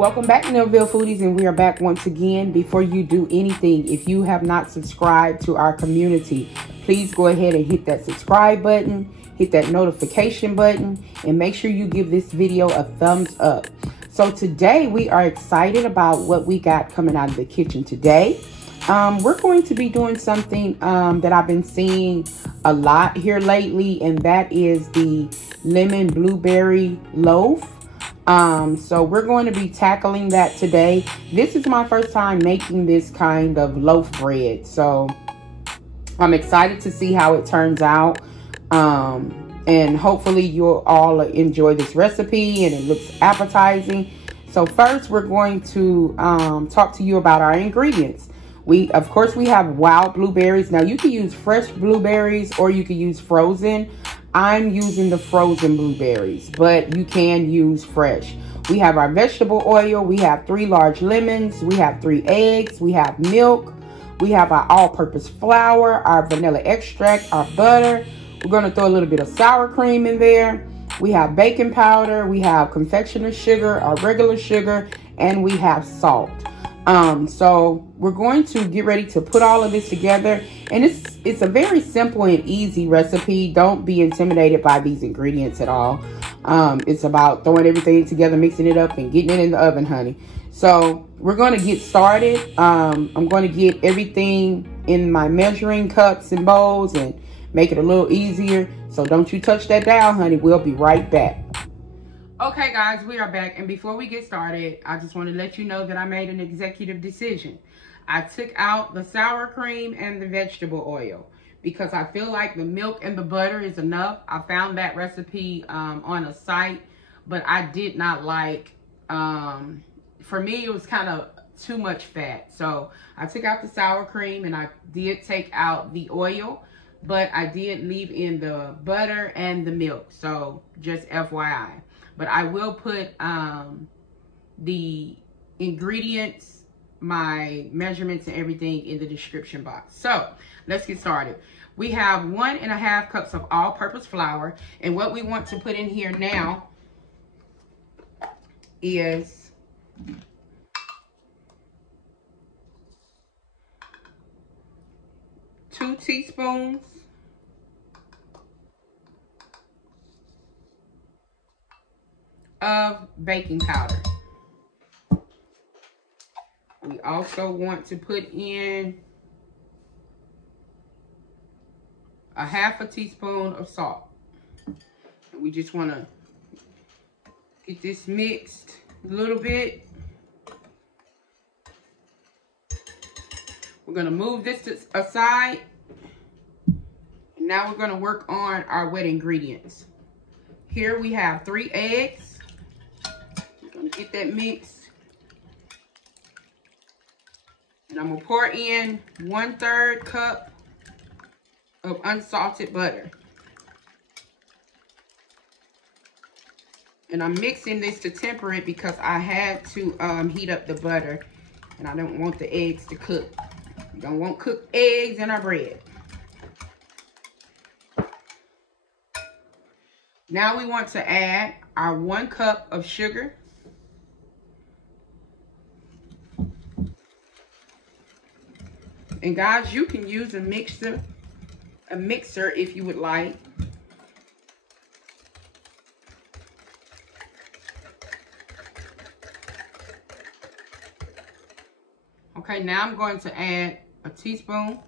Welcome back, Millville Foodies, and we are back once again. Before you do anything, if you have not subscribed to our community, please go ahead and hit that subscribe button, hit that notification button, and make sure you give this video a thumbs up. So today we are excited about what we got coming out of the kitchen today. We're going to be doing something that I've been seeing a lot here lately, and that is the lemon blueberry loaf. So we're going to be tackling that today. This is my first time making this kind of loaf bread, so I'm excited to see how it turns out. And hopefully you'll all enjoy this recipe and it looks appetizing. So first we're going to talk to you about our ingredients. Of course we have wild blueberries. Now you can use fresh blueberries or you can use frozen. I'm using the frozen blueberries, but you can use fresh. We have our vegetable oil. We have 3 large lemons. We have 3 eggs. We have milk. We have our all-purpose flour, our vanilla extract, our butter. We're going to throw a little bit of sour cream in there. We have baking powder. We have confectioner's sugar, our regular sugar, and we have salt. So we're going to get ready to put all of this together, and it's a very simple and easy recipe. Don't be intimidated by these ingredients at all. It's about throwing everything together, mixing it up, and getting it in the oven, honey. So we're going to get started. I'm going to get everything in my measuring cups and bowls and make it a little easier. So don't you touch that dial, honey. We'll be right back. Okay, guys, we are back. And before we get started, I just want to let you know that I made an executive decision. I took out the sour cream and the vegetable oil because I feel like the milk and the butter is enough. I found that recipe on a site, but I did not like, for me, it was kind of too much fat. So I took out the sour cream and I did take out the oil, but I did leave in the butter and the milk. So just FYI. But I will put the ingredients, my measurements and everything in the description box. So let's get started. We have 1.5 cups of all-purpose flour. And what we want to put in here now is 2 teaspoons of baking powder. We also want to put in 1/2 teaspoon of salt. We just want to get this mixed a little bit. We're going to move this aside. And now we're going to work on our wet ingredients. Here we have 3 eggs. Get that mixed, and I'm gonna pour in 1/3 cup of unsalted butter, and I'm mixing this to temper it because I had to heat up the butter, and I don't want the eggs to cook. You don't want cooked eggs in our bread. Now we want to add our 1 cup of sugar. And guys, you can use a mixer if you would like. Okay, now I'm going to add a teaspoon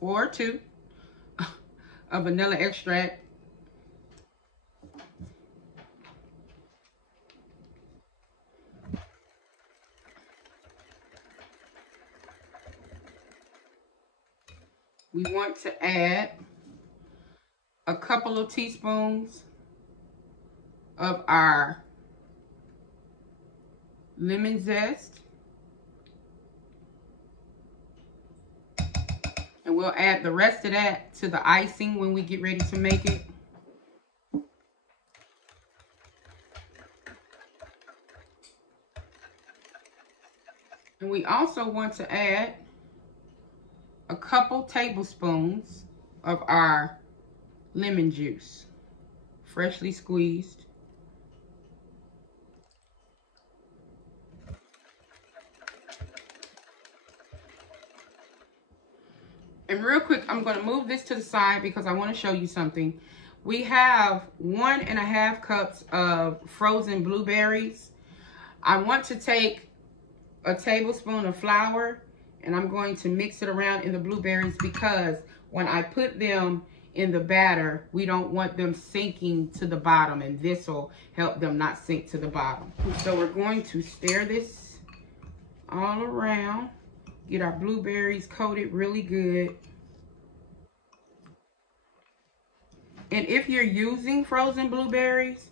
or 2 of vanilla extract. We want to add a couple of teaspoons of our lemon zest. And we'll add the rest of that to the icing when we get ready to make it. And we also want to add a couple tablespoons of our lemon juice, freshly squeezed. And real quick, I'm going to move this to the side because I want to show you something. We have 1.5 cups of frozen blueberries. I want to take a tablespoon of flour and I'm going to mix it around in the blueberries because when I put them in the batter, we don't want them sinking to the bottom, and this will help them not sink to the bottom. So we're going to stir this all around, get our blueberries coated really good. And if you're using frozen blueberries,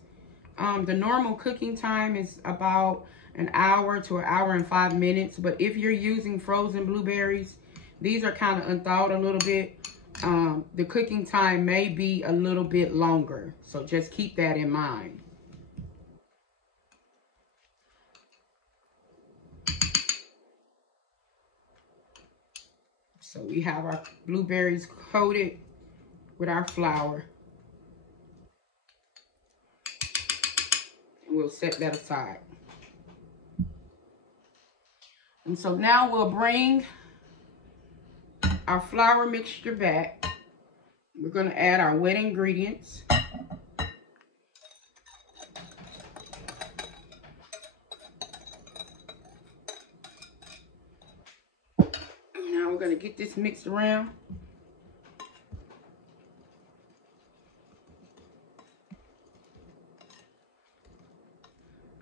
the normal cooking time is about an hour to an hour and 5 minutes. But if you're using frozen blueberries, these are kind of unthawed a little bit. The cooking time may be a little bit longer. So just keep that in mind. So we have our blueberries coated with our flour. And we'll set that aside. And so now we'll bring our flour mixture back. We're going to add our wet ingredients. Now we're going to get this mixed around.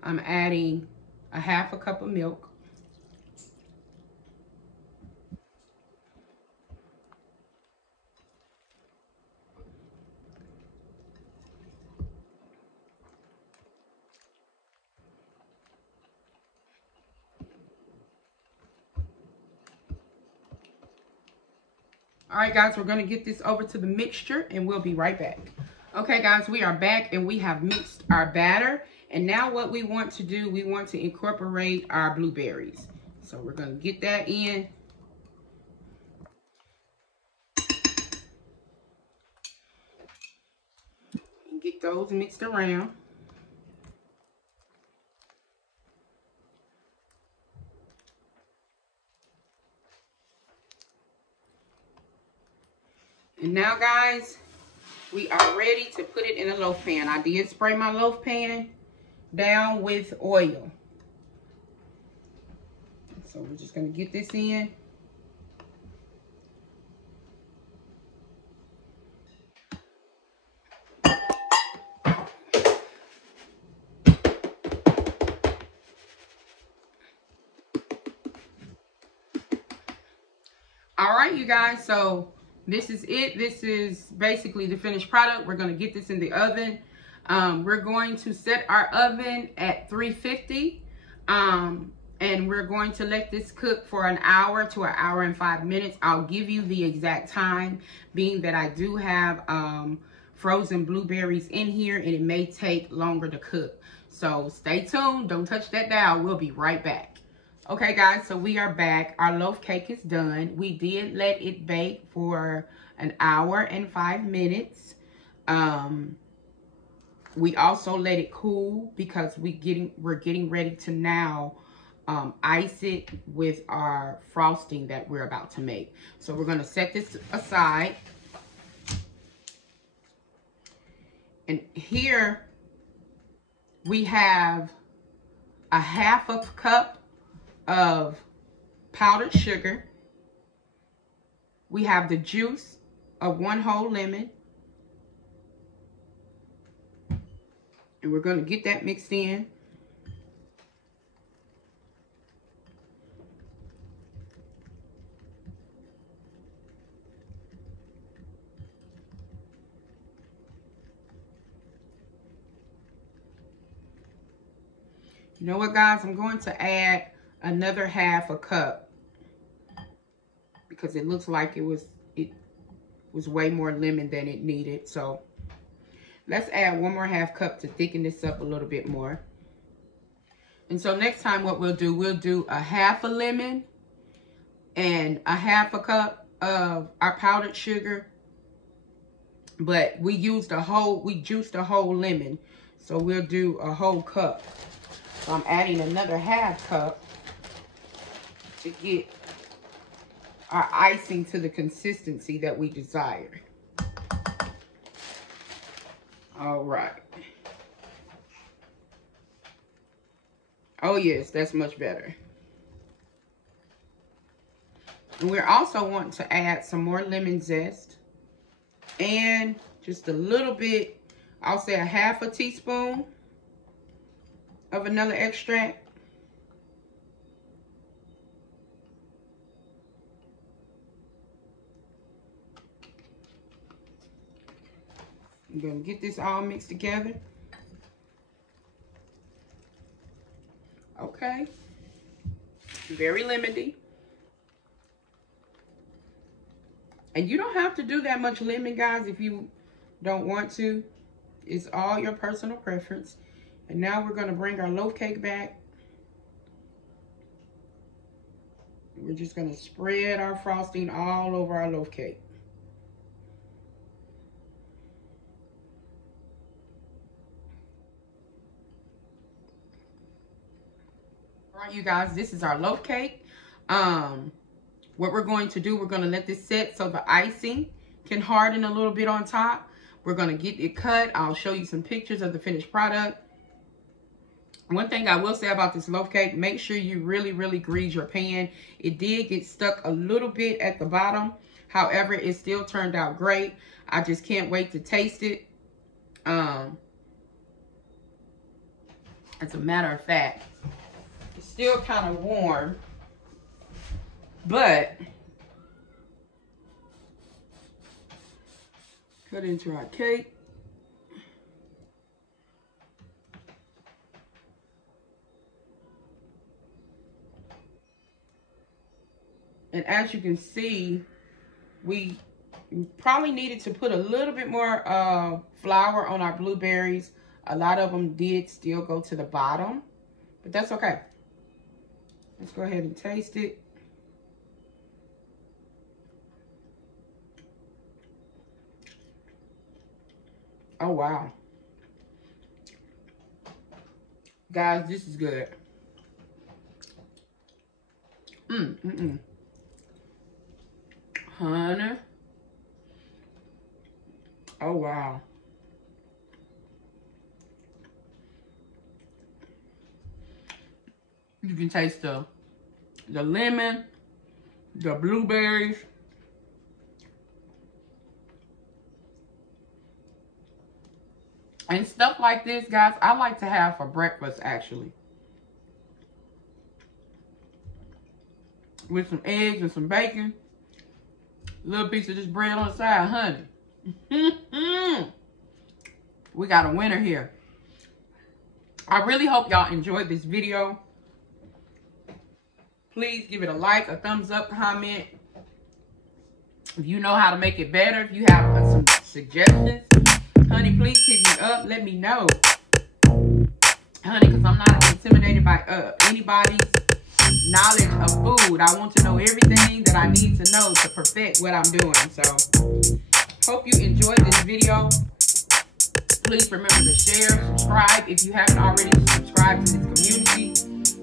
I'm adding a 1/2 cup of milk. All right, guys, we're going to get this over to the mixture and we'll be right back. Okay, guys, we are back and we have mixed our batter. And now what we want to do, we want to incorporate our blueberries. So we're going to get that in. And get those mixed around. And now, guys, we are ready to put it in a loaf pan. I did spray my loaf pan down with oil. So we're just going to get this in. All right, you guys, so this is it. This is basically the finished product. We're going to get this in the oven. We're going to set our oven at 350. And we're going to let this cook for an hour to an hour and 5 minutes. I'll give you the exact time, being that I do have frozen blueberries in here and it may take longer to cook. So stay tuned. Don't touch that dial. We'll be right back. Okay, guys, so we are back. Our loaf cake is done. We did let it bake for an hour and 5 minutes. We also let it cool because we're getting ready to now ice it with our frosting that we're about to make. So we're going to set this aside. And here we have a 1/2 cup of powdered sugar. We have the juice of 1 whole lemon. And we're going to get that mixed in. You know what, guys? I'm going to add another 1/2 cup because it looks like it was way more lemon than it needed. So let's add 1 more 1/2 cup to thicken this up a little bit more. And so next time what we'll do a 1/2 lemon and a 1/2 cup of our powdered sugar. But we juiced a whole lemon. So we'll do a whole cup. So I'm adding another 1/2 cup to get our icing to the consistency that we desire. All right. Oh yes, that's much better. And we're also wanting to add some more lemon zest and just a little bit, I'll say a half a teaspoon of vanilla extract. I'm going to get this all mixed together. Okay. Very lemony. And you don't have to do that much lemon, guys, if you don't want to. It's all your personal preference. And now we're going to bring our loaf cake back. We're just going to spread our frosting all over our loaf cake. All right, you guys, this is our loaf cake. What we're going to do, we're going to let this set so the icing can harden a little bit on top. We're going to get it cut. I'll show you some pictures of the finished product. One thing I will say about this loaf cake, make sure you really, really grease your pan. It did get stuck a little bit at the bottom. However, it still turned out great. I just can't wait to taste it. As a matter of fact, it's still kind of warm. But cut into our cake. And as you can see, we probably needed to put a little bit more flour on our blueberries. A lot of them did still go to the bottom, but that's okay. Let's go ahead and taste it. Oh, wow. Guys, this is good. Honey. Oh, wow. You can taste the lemon, the blueberries. And stuff like this, guys, I like to have for breakfast, actually. With some eggs and some bacon. A little piece of this bread on the side, honey. We got a winner here. I really hope y'all enjoyed this video. Please give it a like, a thumbs up, comment. If you know how to make it better, if you have some suggestions, honey, please hit me up. Let me know. Honey, because I'm not intimidated by anybody's knowledge of food. I want to know everything that I need to know to perfect what I'm doing. So, hope you enjoyed this video. Please remember to share, subscribe if you haven't already subscribed to this community.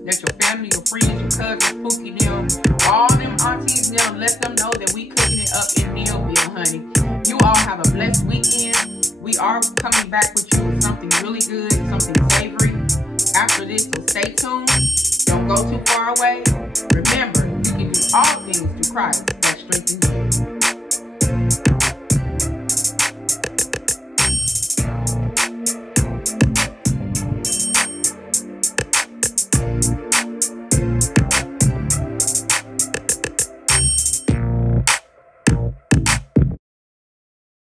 Let your family, your friends, your cousins, Pookie, them, all them aunties, them, let them know that we cooking it up in Neilville, honey. You all have a blessed weekend. We are coming back with you with something really good, something savory after this, so stay tuned. Don't go too far away. Remember, you can do all things through Christ that strengthens you.